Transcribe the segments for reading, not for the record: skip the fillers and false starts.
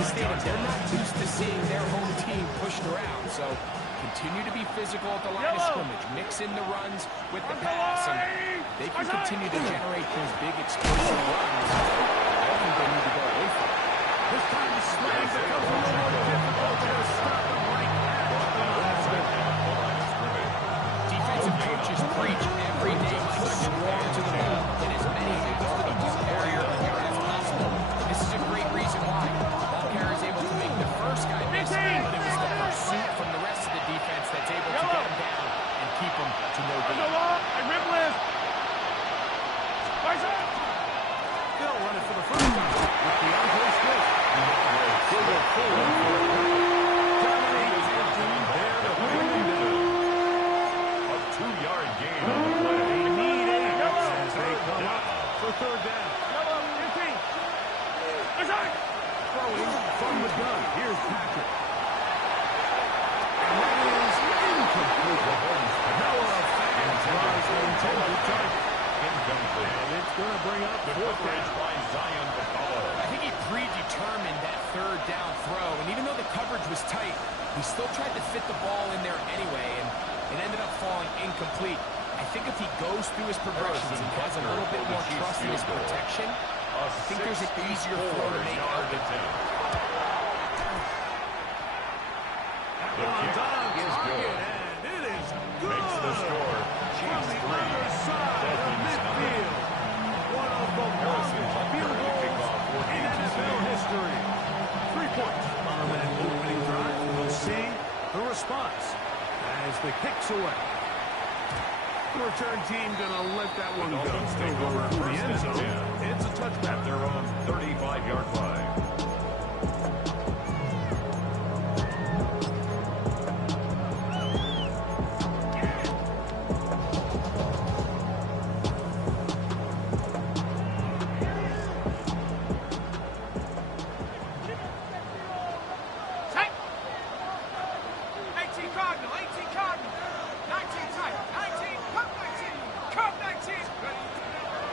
Stadium, they're not used to seeing their home team pushed around, so continue to be physical at the line of scrimmage, mix in the runs with the pass, and they can continue to generate those big explosive runs. I don't think they need to go away from it. This time the slam becomes a little more difficult to stop them right now. Defensive coaches preach every day to swarm to the ball, get as many people to the ball carrier as possible. This is a great reason why. Ball carrier is able to make the first guy miss, but it was the pursuit from the rest of the defense that's able to get him down and keep him to no gain. Still running for the first time with DeAndre Swift. They will forward for a dominating team there to bring them down. A 2-yard gain on the play. They need it as they come up for third down. Throwing from the gun. Here's Patrick. And that is incomplete. Noah Fant draws the intended target. Incomplete. And it's going to bring up The coverage by Zion Bacala. I think he predetermined that third down throw, and even though the coverage was tight, he still tried to fit the ball in there anyway, and it ended up falling incomplete. I think if he goes through his progressions and has a little bit more trust in his protection, I think there's an easier throw to make out of it. The kick is good. And it is good. Makes the score. From the other side of midfield. One of the longest field goals in NFL history. 3 points on that opening drive. We'll see the response as the kick's away. The return team going to let that one go. Still going through the end zone. It's a touchback. At their own 35-yard line.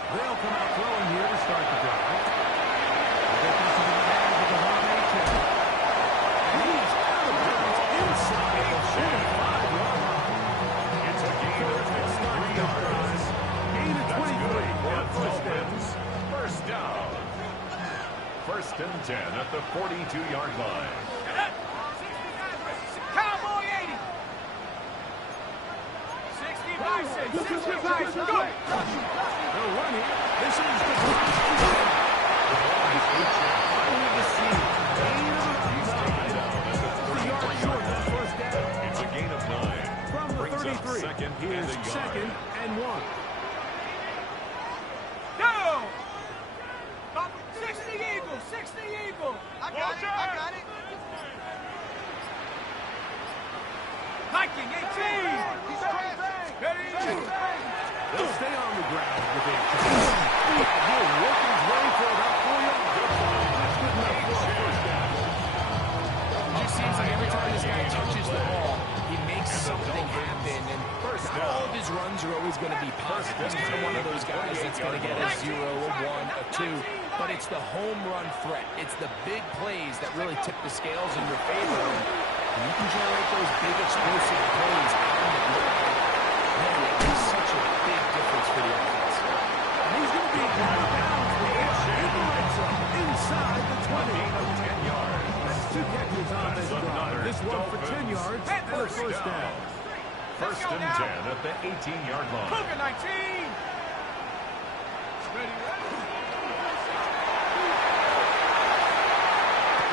They'll come out throwing here to start the drive. They get this into the hands of Devon Achane. And he's out of bounds inside the 45-yard line. It's a gain of 3 yards. Gain of 23 for a first down. First down. First and 10 at the 42-yard line. Cowboy 80. 65, 65, go. They'll run here. This is the finally the scene. Gain of 9. 3 yards short of first down. It's a gain of 9. From the Brings up 33. second Here's and a yard. second and 1. Go. 60 Eagles, 60 Eagles. I got it. Viking 18. He's ready. They'll stay on the ground with a chance. He'll work his way for about 4 yards. That's good enough for a first down. It just seems like every time this guy touches the ball, he makes something happen, and not all of his runs are always going to be positive. He's kind of one of those guys that's going to get a 0, a 1, a 2, but it's the home run threat. It's the big plays that really tip the scales in your favor. And you can generate those big explosive plays on the ground. Man, it makes such a big difference for the offense. And he's going to be out of bounds for a inside the 20. 10 yards. That's 2 catches on this drive. This one for 10 yards and a first down. First and 10 at the 18-yard line. Cougar 19. Ready.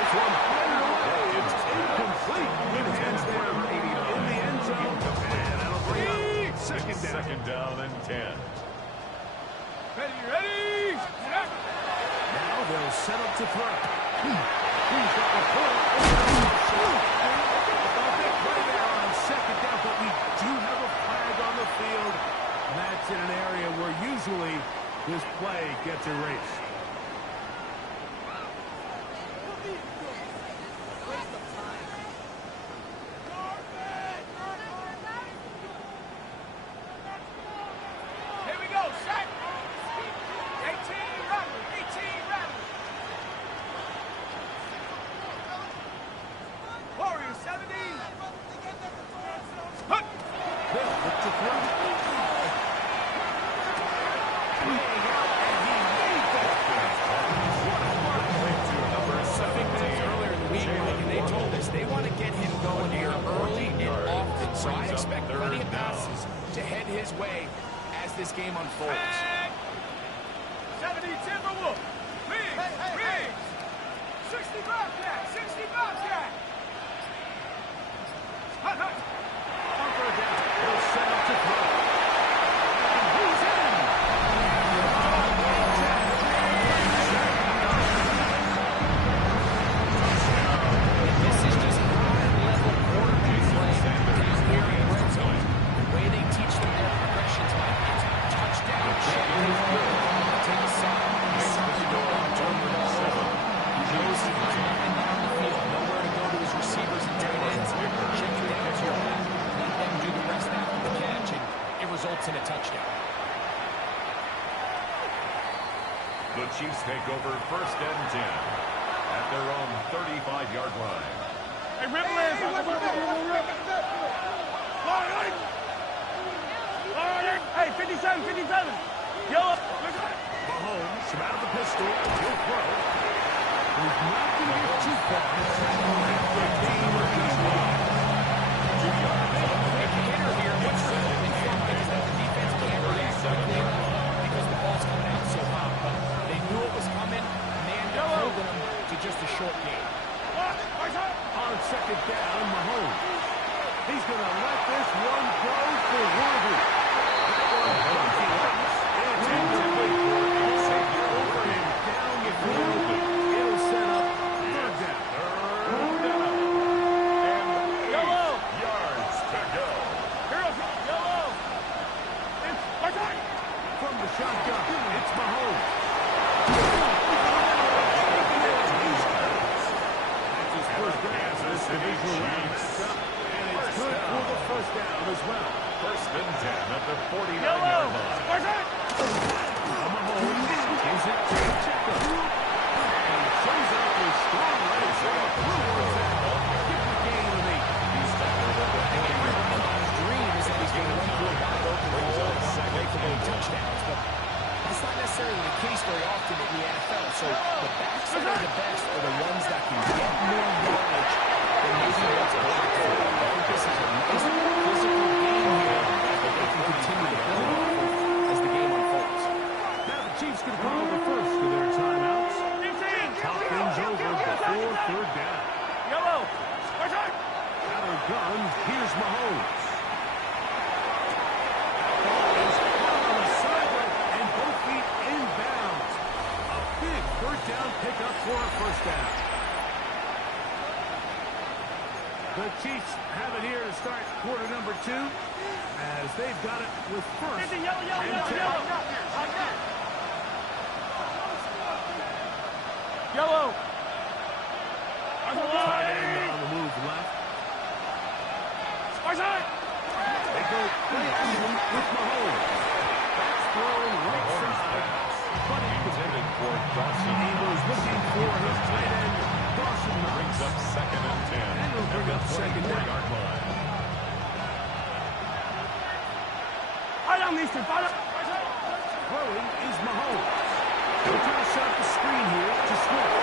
This one fired away. It's incomplete. It ends there in the end zone. And that'll bring up second down and 10. Ready. Now they'll set up to throw. He's got the pull. Big play there on second down, but we do have a flag on the field. And that's in an area where usually this play gets erased. Here we go. Set. 18 rattle. 18 rattle. So I expect plenty of passes to head his way as this game unfolds. 70 Timberwolves. Riggs. 60 Bobcat. 60 Bobcat. Hut. On third down, he'll set up to throw. And he's in. This is just high-level quarterback play down here in the red zone. The way they teach them their progressions, Mike, it's touchdown, check, take a sack, shut the door, turn it all over. He knows he has nothing down the field, nowhere to go to his receivers and tight ends. Check it down to your back, let them do the rest after the catch, and it results in a touchdown. The Chiefs take over 1st and 10 at their own 35-yard line. Hey, Ripple is. Hey, 57. Yo. Mahomes from out of the pistol. He'll throw. He's not going to get too far. After a game of his life. 2 yards. If you hit her here, what's really looking for Mike is that the defense can't react quickly because the ball's coming out so hot. But they knew it was coming, and they ended up holding them to just a short game. On second down, Mahomes. He's going to let this one go for Worthy. That one comes late. It's incomplete. Over him, down the field. It'll set up third down. Third down. And 8 yards to go. From the shotgun, it's Mahomes. That's his first down. Kansas City Chiefs. And it's good for the first down as well. 1st and 10 at the 49-yard line. Mahomes gives it to Pacheco. And he shows up with strong legs. Give the gain of 8. Everybody's dream is that he's going to run through a wide open hole and away for many touchdowns, but that's not necessarily the case very often in the NFL. So the backs that are the best are the ones that can get more yardage than maybe what's blocked for. I think this is a nice physical game here that they can continue to build off of as the game unfolds. Now the Chiefs can call the first of their timeouts. Talk things over before third down. Out of guns, here's Mahomes. Ball is caught on the sideline and both feet inbounds. A big third down pickup for a first down. The Chiefs have it here to start quarter number 2 as they've got it with first and 10. Yellow. Tight end on the move left. They go play action with Mahomes. That's thrown right side. But he was Intended for Dawson. He was looking for his tight end, Dawson Brings Knox. up 2nd and 10 And he'll bring at up the second down. 24-yard line. Throwing is Mahomes. He'll toss out the screen here to Swift.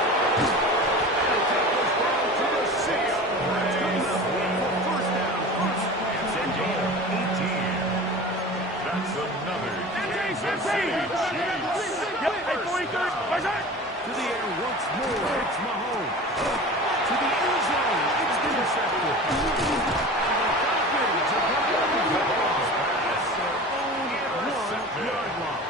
And he'll take this ball to the 6. It's coming up for first down. It's a gain of 18. That's another Kansas City Chiefs. To the air once more. It's Mahomes. To the end zone. It's intercepted. And the Falcons are going to run the ball. That's their own 1-yard line.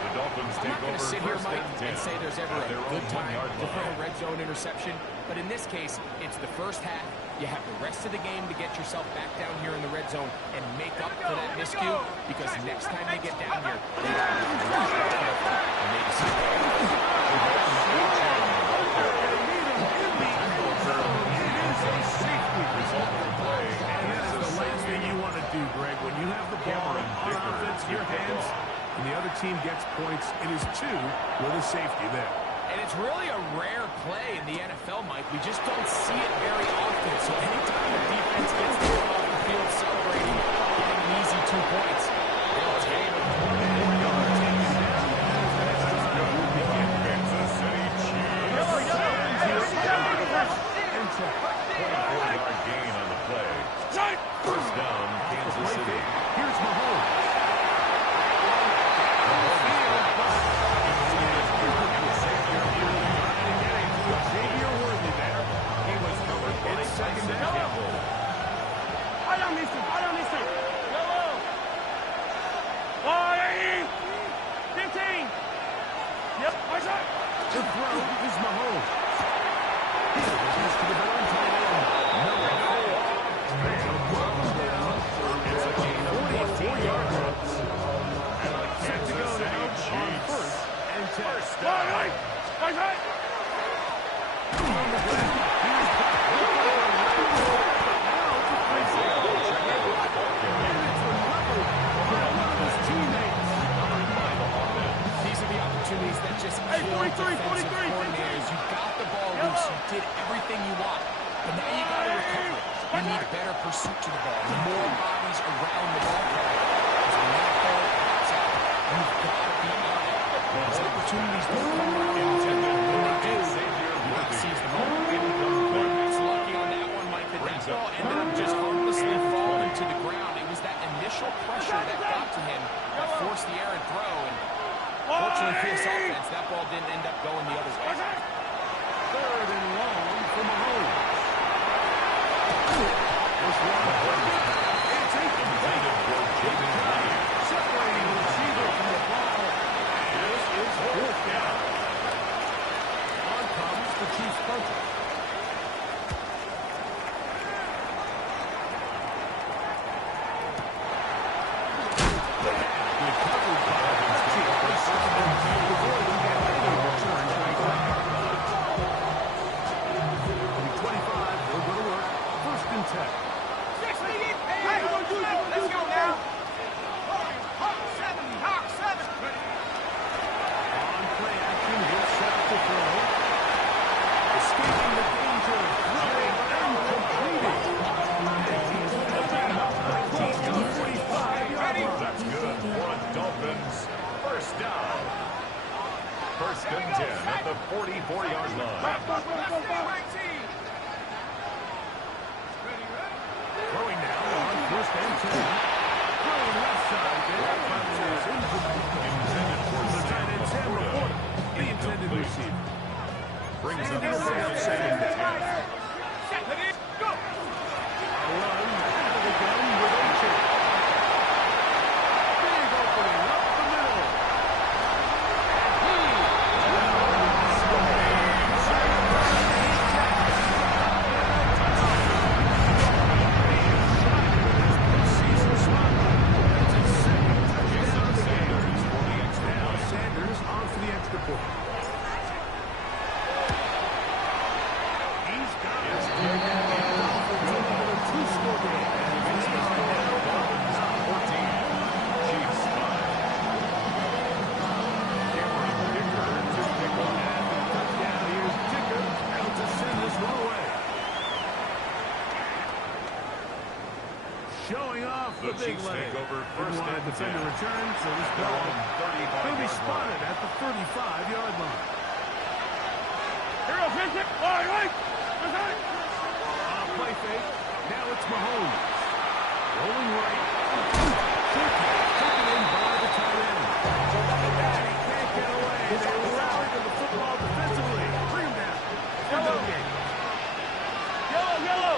The Dolphins I'm take not going over to sit here, 1st Mike, and 10 and say there's ever at a their good own time 1-yard to throw line. a red zone interception. But in this case, it's the first half. You have the rest of the game to get yourself back down here in the red zone and make up for that miscue, because next time they get down here, they have to be really careful and make a And that is the last thing you want to do, Greg. When you have the ball on offense in your hands and the other team gets points, it is 2 with a safety there. And it's really a rare play in the NFL, Mike. We just don't see it very often. So anytime the defense gets the ball off the field celebrating, getting an easy 2 points, they'll take it. Kansas City Chiefs. 24-yard gain on the play. First down. defensive 43, coordinators. You got the ball loose. You did everything you want. But now you got to recover it. You need better pursuit to the ball. More bodies around the ball carrier. Because when that ball pops out, you've got to be on it. Those opportunities don't come around often. When they do, you got to seize the moment. It's lucky on that one, Mike, that ball ended up just harmlessly falling to the ground. It was that initial pressure that got to him that forced the errant throw. And fortunately for this offense, that ball didn't end up going the other way. 3rd and long for Mahomes. This one, it's incomplete for Jaden Reed. Separating the receiver from the ball. This is 4th down. On comes the Chiefs punter. First and 10 at the 44-yard line. Throwing now on 1st and 10. Throwing left side. Intended for the tight end, Sam Laporta, the intended receiver. Brings up the 2nd and 10. Go! A run out of the gun with Ocho. Big opening up the middle. Sanders on for the extra point. He's got it. Dolphins into a 2-score game. Dolphins 14. Chiefs 5. Cameron Dicker to pick one. Touchdown. Here's Dicker out to send this one away. Showing off the big Chiefs leg. take over Didn't first want a and defender 10. return, so this They're ball on 35 will be yard spotted line. at the 35-yard line. Here we go, finish it. All right. Play fake. Now it's Mahomes. Rolling right. Taken in by the tight end. Can't get away. They rally to the football defensively. Bring him down. End of the game. Yellow.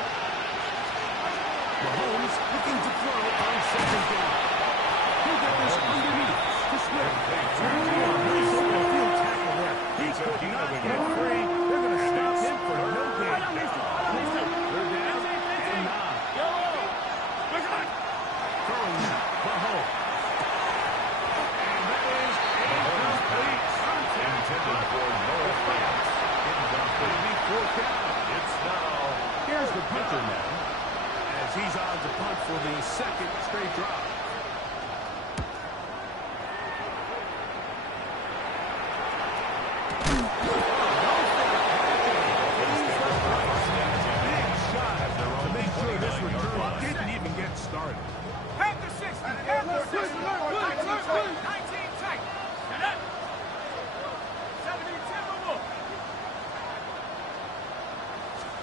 Mahomes looking to throw on 2nd down. He'll get this underneath to Swift. Nice open field tackle there. He could not get free. They're going to stop him for no gain. They're down and nine. Throwing now. Mahomes. And that is incomplete. Intended for Noah Fant. It'll be 4th down. It's now. Here's the punter now, as he's on to punt for the 2nd straight drive. Big shot to make sure this return didn't even get started. Half the 60. Half the 60. 19 tight. And that. 70 timber wolf.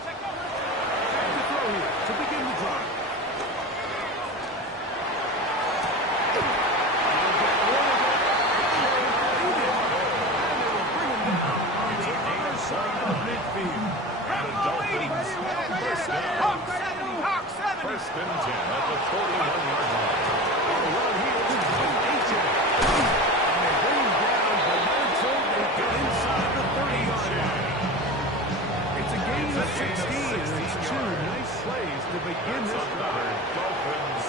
Check over. Back to throw here to begin the drive. First and 10 at the 41-yard line. Run here to AJ. And they bring him down, but not until they get inside the 30-yard line. It's a gain of 16, and it's 2 nice plays to begin this drive. Dolphins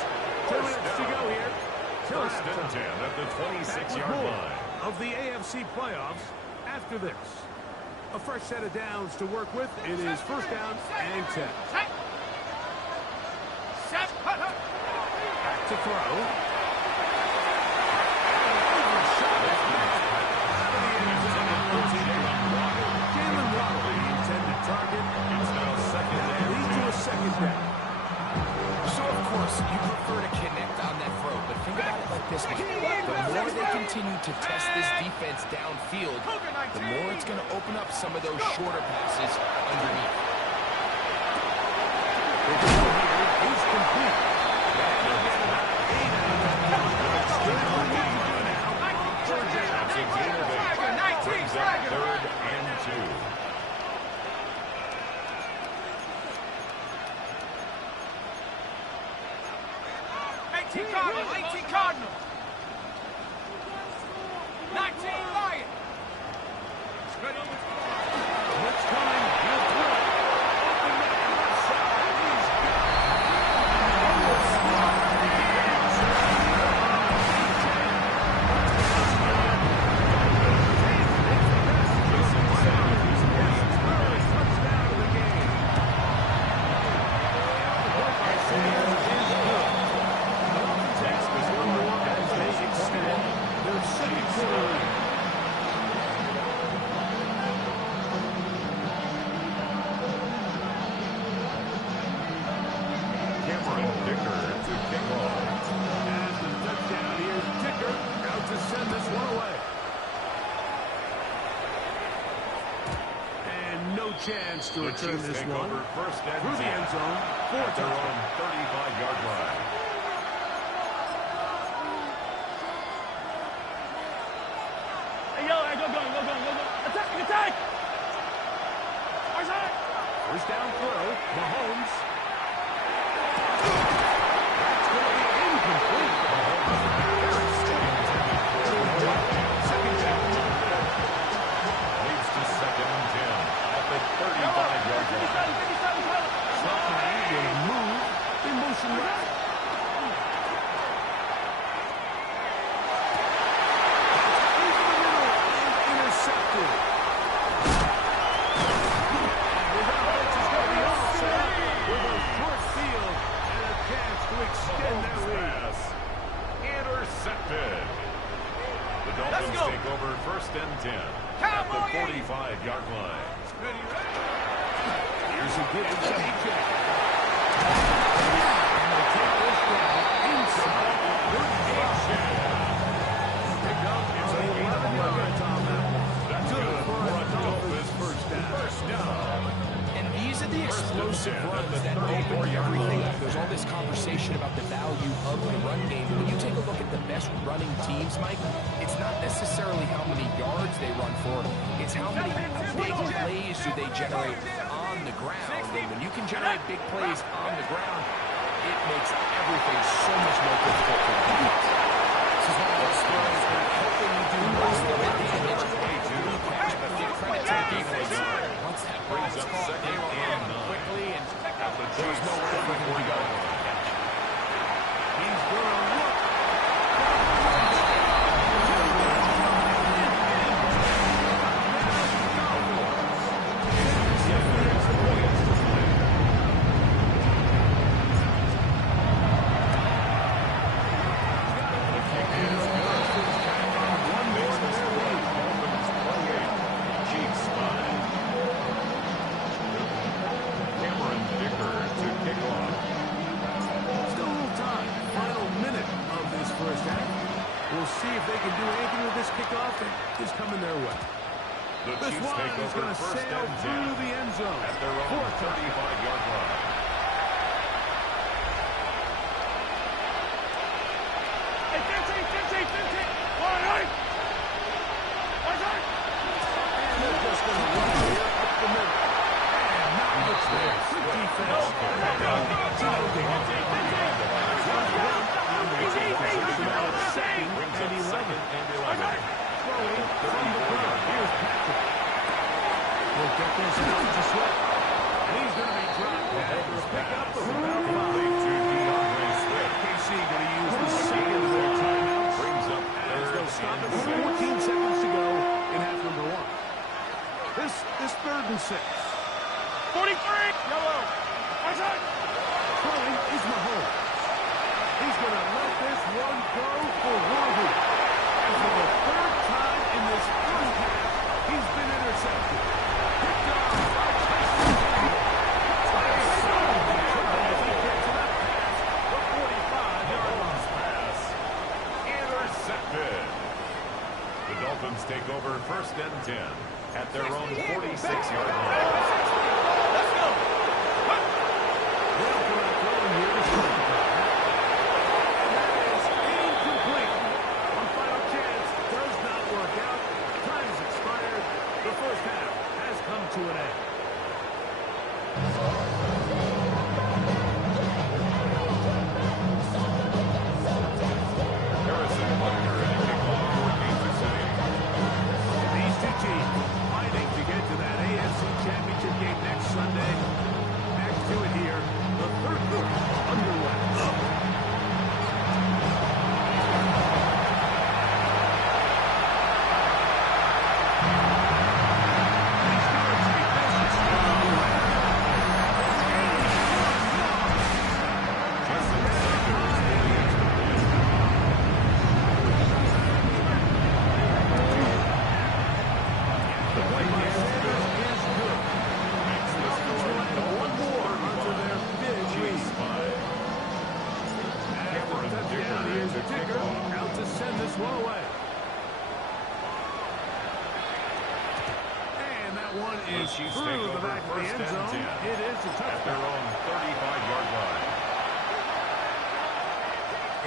2 minutes to go here. First and 10 at the 26-yard line. Of the AFC playoffs after this. A fresh set of downs to work with. It is 1st down and 10. Back to throw. And overshot it. to test this defense downfield, the more it's going to open up some of those shorter passes underneath. The ball here is complete. They'll get about 8 out of that. Still what we need to do now. That's a gain of 8. Brings up 3rd and 2. 18 Cardinal, 18 Cardinal. 19 Lion. Next time, he'll throw it. Open that left side. He's touchdown of the game. Task is one more as they extend their second quarter lead. Cameron Dicker to kick off. And the touchdown, here's Dicker out to send this one away. And no chance to The return Chiefs this take one. over 1st and Through the 10 end zone for a at their touchdown. own 35-yard line. Hey, yo, hey, go. Attack! First down throw, Mahomes. That's going to be incomplete. Second down. Leads to 2nd and 10 at the 35-yard line. Slot man with a move in motion right. Over the middle and intercepted. His offense is going to be all set with a short field and a chance to extend their lead. Pass intercepted. The Dolphins go. take over 1st and 10 at the Cowboy 45-yard line. Here's a give to AJ. And they take this down inside 38. Pick up on 11 yards on that one. That's good for a Dolphins first down. first down. And these are the explosive runs that open everything up. There's all this conversation about the value of the run game. When you take a look at the best running teams, Mike, it's not necessarily how many yards they run for. It's how many big plays do they generate on the ground. And when you can generate big plays on the ground, it makes everything so much more difficult for the defense. This is one of those throws that hoping you do most of it damage. Catch, but give credit to the defense. Once that ball was caught, they were on quickly, and there was nowhere for him to go. He's going to look. Chiefs 5. Cameron Dicker to kick off. Still a little time. Final minute of this first half. We'll see if they can do anything with this kickoff that is coming their way. The This Chiefs one take is over going to 1st sail and 10 through the end zone. at their own For a touchdown. 35-yard line. And they're just going to run here up the middle. And not much there. Good defense. Second Brings and up 11. 2nd and 11. Throwing from the ground. Here's Patrick. He'll get this out to Swift. And he's going to be dropped after a pickup of about 5. Complete to DeAndre Swift. KC going to use the second of their timeouts. Brings up As 3rd they'll stop it and with 6. 14 seconds to go in half number 1. This 3rd and 6. 43. Yellow. Throwing is Mahomes. He's going to let this one go for Worthy. And for the 3rd time in this first half, he's been intercepted. Picked off by Tyson Hill. Tyson as he gets to that pass, the 45-yard line. Pass intercepted. Harrison Butker and a kickoff for Kansas City. These two teams fighting to get to that AFC Championship game next Sunday. Back to it here. The third quarter underway. Chiefs take over first and 10. It is a touchdown. At their own 35-yard line.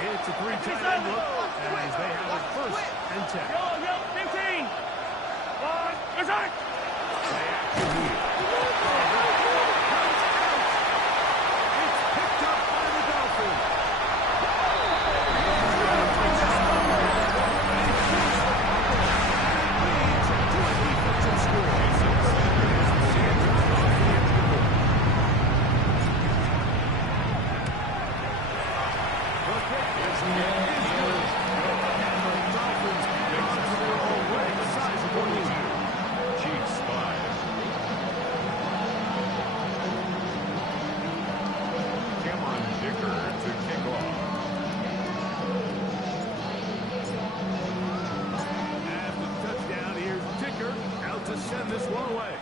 It's a three-tight look as they have it first and 10. 15. One. Attack. Play action here. It's picked up by the Dolphins. Leads to a defensive score. Chiefs 5. Cameron Dicker to kick off. After the touchdown, here's Dicker out to send this one away.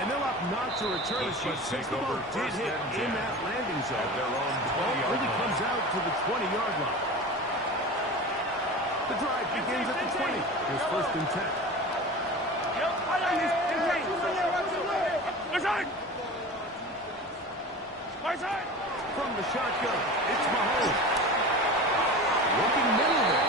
And they'll opt not to return it, but since the ball did hit in that landing zone, At their own the ball 20-yard only line. comes out to the 20-yard line. The drive begins at the 20. Here's first and 10. From the shotgun, it's Mahomes. Looking middle there.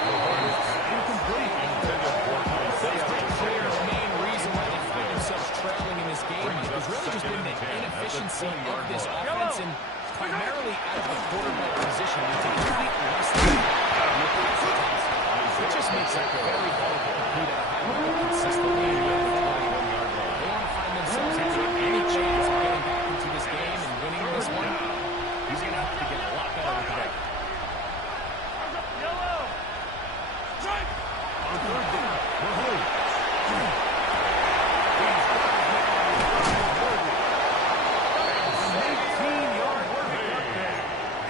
Incomplete. Intended for Isaiah Clear the main reason why they find themselves trailing in this game has really just been the inefficiency of this offense and primarily out of the quarterback position. It's a complete less than it just makes it very hard to compete at a high level consistently. They want to find themselves having any chance of getting back into this game and winning this one. He's going to have to get a lot better with that. On third down, Mahomes. An 18-yard pickup there.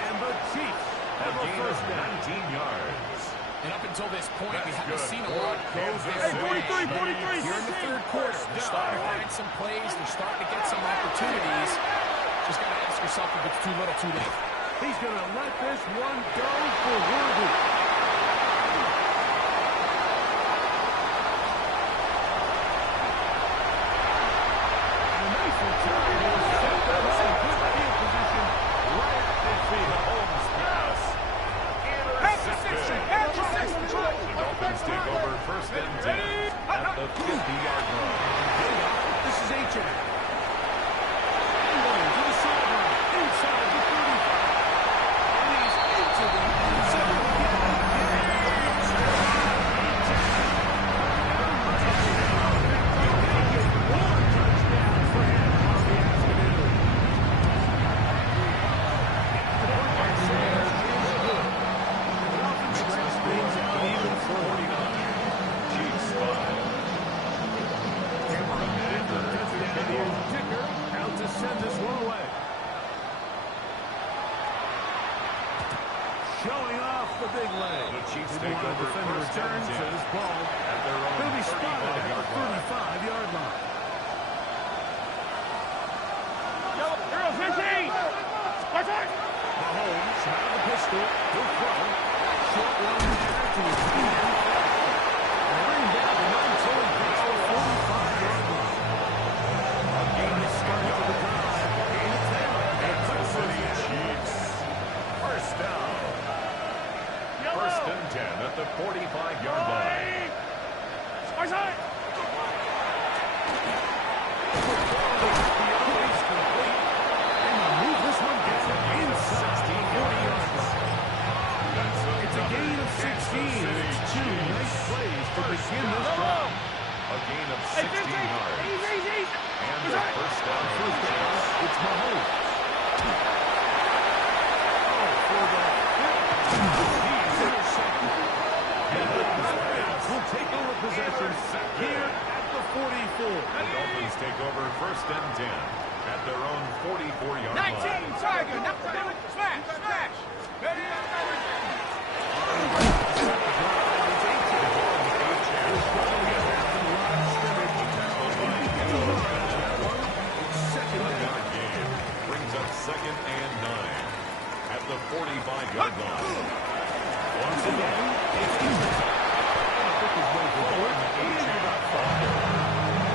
And the Chiefs have a first down. 19 yards. And up until this point, we haven't seen a lot go their Hey, way. 43. Here in the third quarter, they're starting to find some plays. They're starting to get some opportunities. Just got to ask yourself if it's too little, too late. He's going to let this one go for Worthy. And a nice return. He'll set them up in good field position right at midfield. Mahomes pass. Intercepted. The Dolphins take over first and 10 at the 50-yard line. This is H.A. Going to the sideline, inside the 35. And he's into the end zone again. More touchdowns for him on the afternoon. The quarterback says is good. The Dolphins stretch things out even further. Chiefs 5. Cameron Dicker to kick off. Dicker out to send this one away. Showing off the big leg. The Chiefs Didn't take want over to defend the first return, and 10 so this ball at their own will be spotted at 35-yard the line. 35-yard line. Mahomes out of the pistol. He'll throw. Short one there to his feet. Bring down the man until he gets to the 45-yard line. Again, the start of the drive. Gain of 10. Kansas City Chiefs. First down. First and 10 at the 45-yard line. gain of 16 yards. And the first down. It's Mahomes. We'll take over possession here at the 44. The Dolphins take over first and 10 at their own 44-yard line. 19, Tiger. Smash, smash. Brings up second and 9 at the 45-yard line. Once again, it's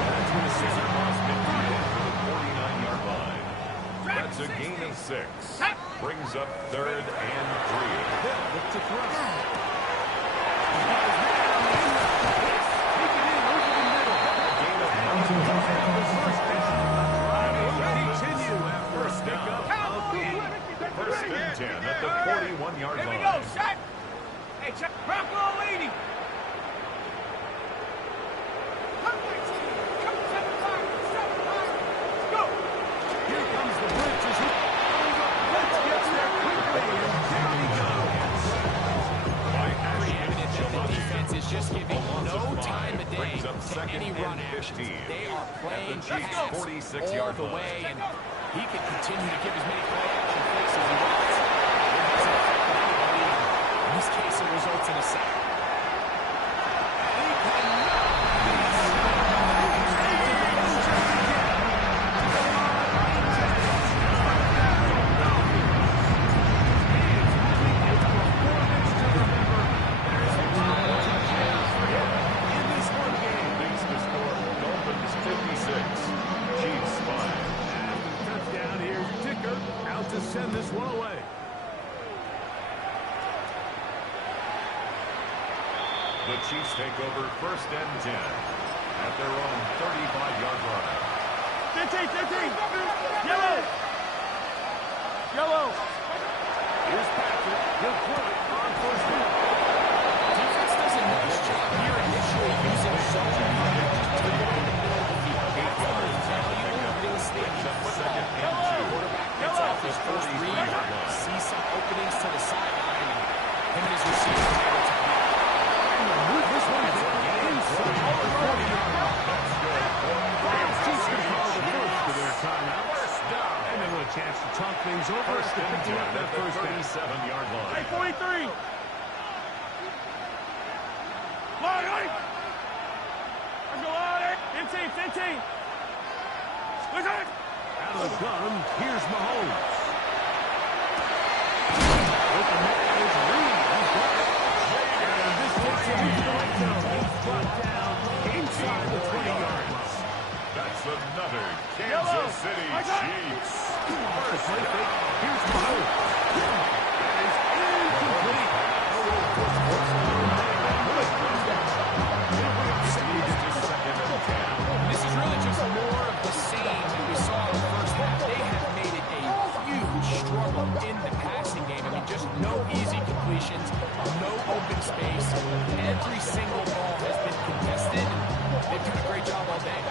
that's when the season across midfield for the 49-yard line. That's a gain of 6. Brings up third and 3. Look to throw. First and 10 at the 41-yard line. Here we go, shot. Hey, check. Bronco leading. Go. Here comes the blitz as he blitz gets there quickly, and down he goes. Preeminent that the defense is just giving no time of day Brings up to second any and run actions. 15. They are playing At the Chiefs' defense 46-yard all the line. way, and he can continue to give as many play action flicks as he wants. It hasn't affected anybody. In this case, it results in a sack. Send this one away. The Chiefs take over first and 10 at their own 35-yard line. 15. Yellow. Here's Patrick. He'll put it on first down. Defense does a nice job here initially using zone coverage to get in the middle of the field. 8 yards. Valuable real estate. Second and 2. Quarterback gets off his first read, sees some openings to the sideline, and him and his receiver are able to beat. Move this one inside the 40-yard line. Chiefs can call the first to their timeout. And they want a chance to talk things over. First and 10 that at the first down. 37-yard line. 43. Out of the gun, here's Mahomes. Open man is Reed. He's got it. And this takes him into the red zone. He's brought down inside the 20-yard line. That's another Kansas City Chiefs. First play fake. Here's Mahomes. That is incomplete. This is really just more of the same that we saw in the first half. They have made it a huge struggle in the passing game. I mean, just no easy completions, no open space. Every single ball has been contested, and they've done a great job all day.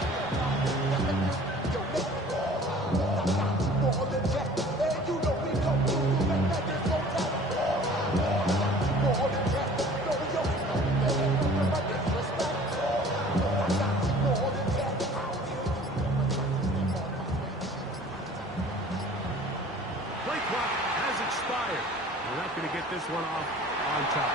Play clock has expired. We're not going to get this one off on top.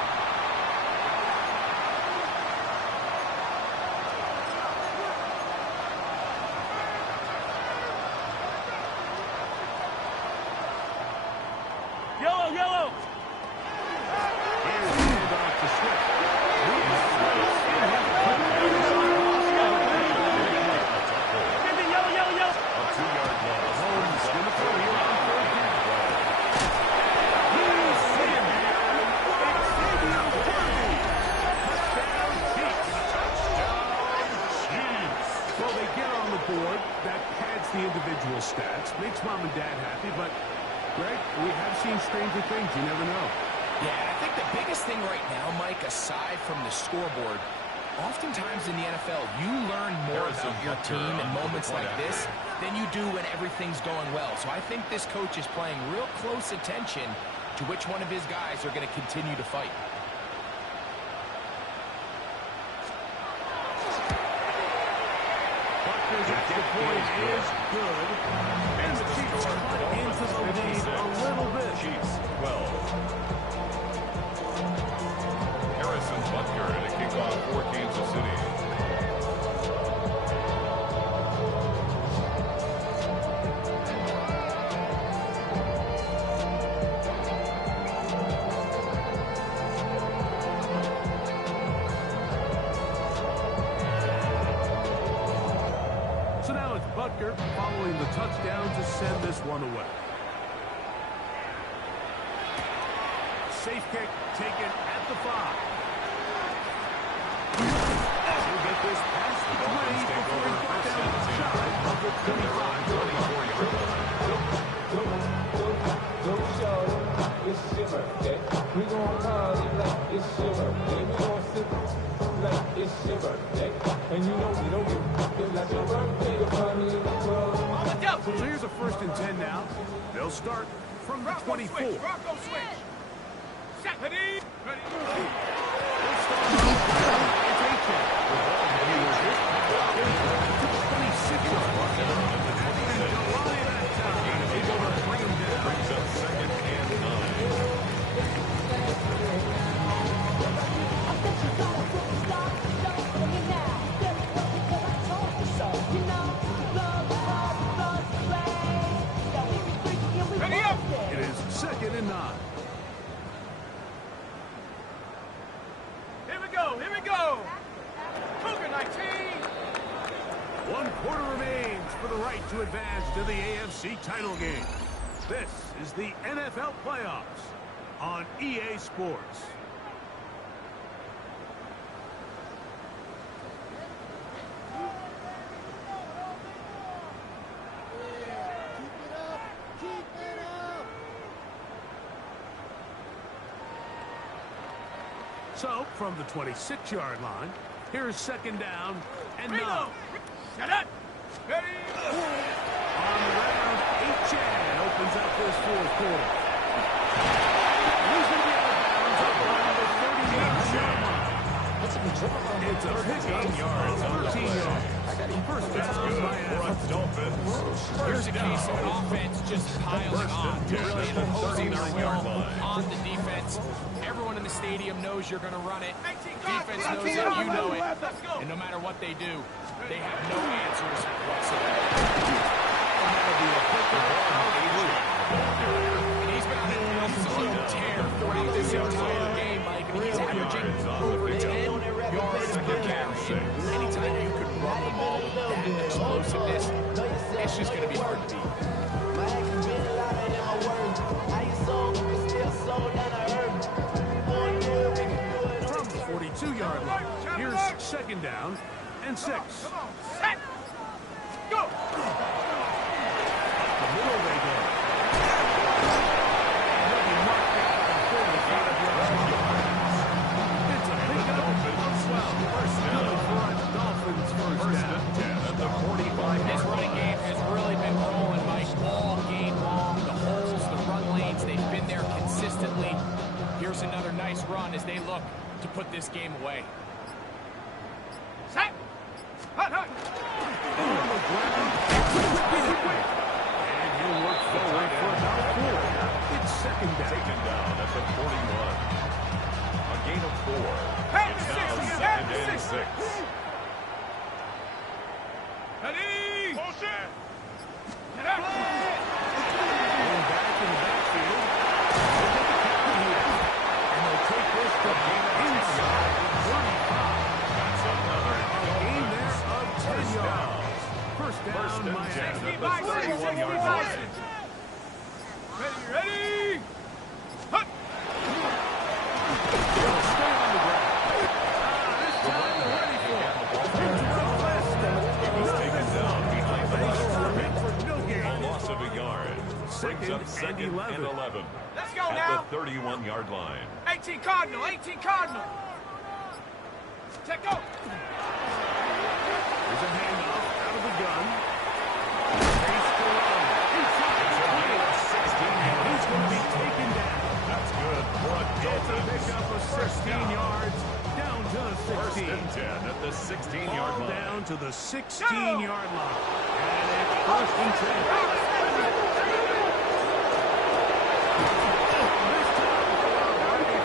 Yellow. Here's the handoff to Swift. A 2-yard loss. Holmes going to throw here on third down. He's sitting there. Xavier Worthy. Touchdown Chiefs. Well, they get on the board. That pads the individual stats. Makes mom and dad happy, but Greg, we have seen stranger things. You never know. Yeah, I think the biggest thing right now, Mike, aside from the scoreboard, Oftentimes in the NFL, you learn more about your team in moments like this than you do when everything's going well. So I think this coach is paying real close attention to which one of his guys are going to continue to fight. Butker's extra point is good. And the Chiefs cut into the lead a little bit. Chiefs 12. Harrison Butker at a kickoff for Kansas City. So now it's Butker following the touchdown to send this one away. Safe kick taken at the 5. He'll get this past the 20 before he's brought down shy of the 25-24-yard line. Don't show it's your birthday. We gon' party like it's your birthday. We gon' sip like it's your birthday. And you know we don't give it like your birthday. You're party in the club. So here's a 1st and 10 now. They'll start from the 24. Bronco switch. Set. Ready. Ready. It is 2nd and 9. Here we go. Here we go. Cougar 19. 1 quarter remains for the right to advance to the AFC title game. This is the NFL playoffs on EA Sports. So, from the 26-yard line, here's 2nd down and 9. Set up. Ready. On the ground, Achane opens up this 4th quarter. He's going to be out of bounds up on the 39-yard line. It's a pickup of 13 yards. First down by Dolphins. Here's a case of an offense just piling on, really imposing their will on the defense. Everyone in the stadium knows you're going to run it. Defense knows it, you know it. And no matter what they do, they have no answers whatsoever. And he's been on an absolute tear throughout this entire game, Mike. I mean, he's averaging over 10 yards per carry. Anytime you could run the ball with that explosiveness, it's just going to be hard to beat. From the 42-yard line, here's 2nd down and 6. Come on. Set. Go. The middle they go. It's a pickup of 12. Good for a Dolphins first down. At the 45. This running game has really been rolling, Mike, all game long. The holes, the run lanes, they've been there consistently. Here's another nice run as they look to put this game away. Set. Hut, hut. On the ground. And he'll work forward for about 4. It's 2nd down. Taken down at the 41. A gain of 4. Half It's the now 6. 2nd Half the and 6. 6. Ready. Motion. Get up. Going back in the backfield. And they'll take this to inside the 35. That's another Gain there of 10 yards. First down, and Miami. 10 at the 31-yard line. Ready, ready. Hut. They'll stay on the ground. This time they're ready for it. He was taken down behind the line. For no gain. Loss of a yard. Brings up 2nd and 11. Let's go At now. the 31-yard line. 18 Cardinal. 18 Cardinal. Check go. There's a handoff out of the gun. Face to run. He's going to be taken down. That's good for a It's a Dolphins. pickup of 16 yards. Down to the First 16. and 10 at the 16-yard Ball line. down to the 16-yard line. And it's first and 10. This time,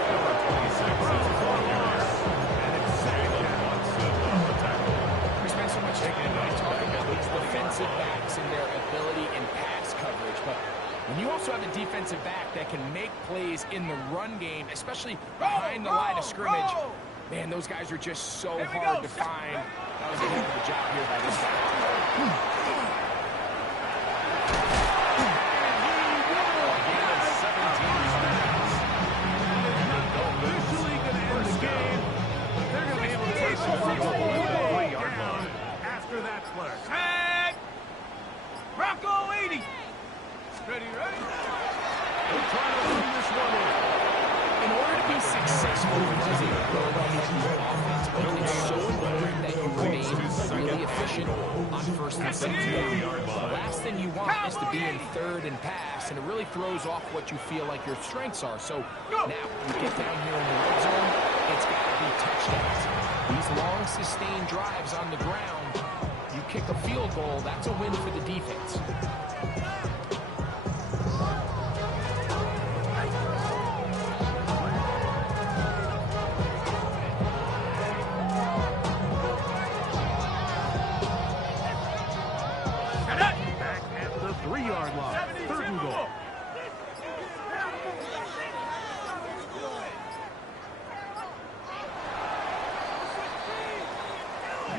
Number 26 is on yards. and it's second Jalen down. Watson on the tackle. We spent so much time talking about these defensive backs and their ability in pass coverage, but when you also have a defensive back that can make plays in the run game, especially behind the line of scrimmage, man, those guys are just so hard to find. That was a heck of a job here by this guy. Gain of 17 yards. Officially going to end the game. They're going to be able to take the field way down after that play. Tag! Bronco 80! Ready? They're trying to run this one in. In order to be successful using a program offense, it's so important that you remain really efficient on first and second down. The last thing you want is to be in third and pass, and it really throws off what you feel like your strengths are. So now, you get down here in the red zone, it's got to be touchdowns. These long, sustained drives on the ground, you kick a field goal, that's a win for the defense. Back at the 3-yard line. Third and goal.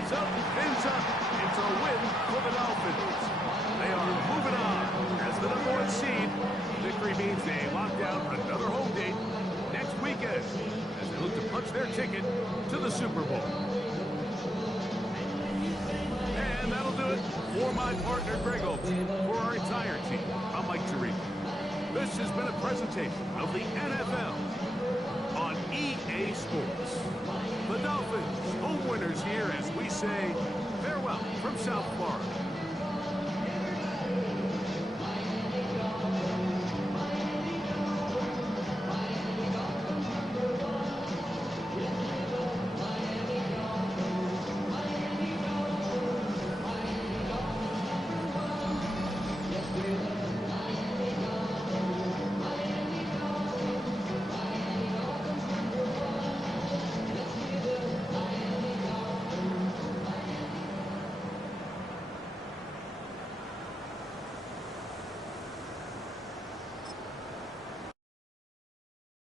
So, ends up, it's a win for the Dolphins. They are moving on as the number 1 seed. Victory means they lock down another home date next weekend as they look to punch their ticket to the Super Bowl. And that'll do it for my partner, Greg Olson. For our entire team, I'm Mike Tirico. This has been a presentation of the NFL on EA Sports. The Dolphins, home winners here as we say farewell from South Florida.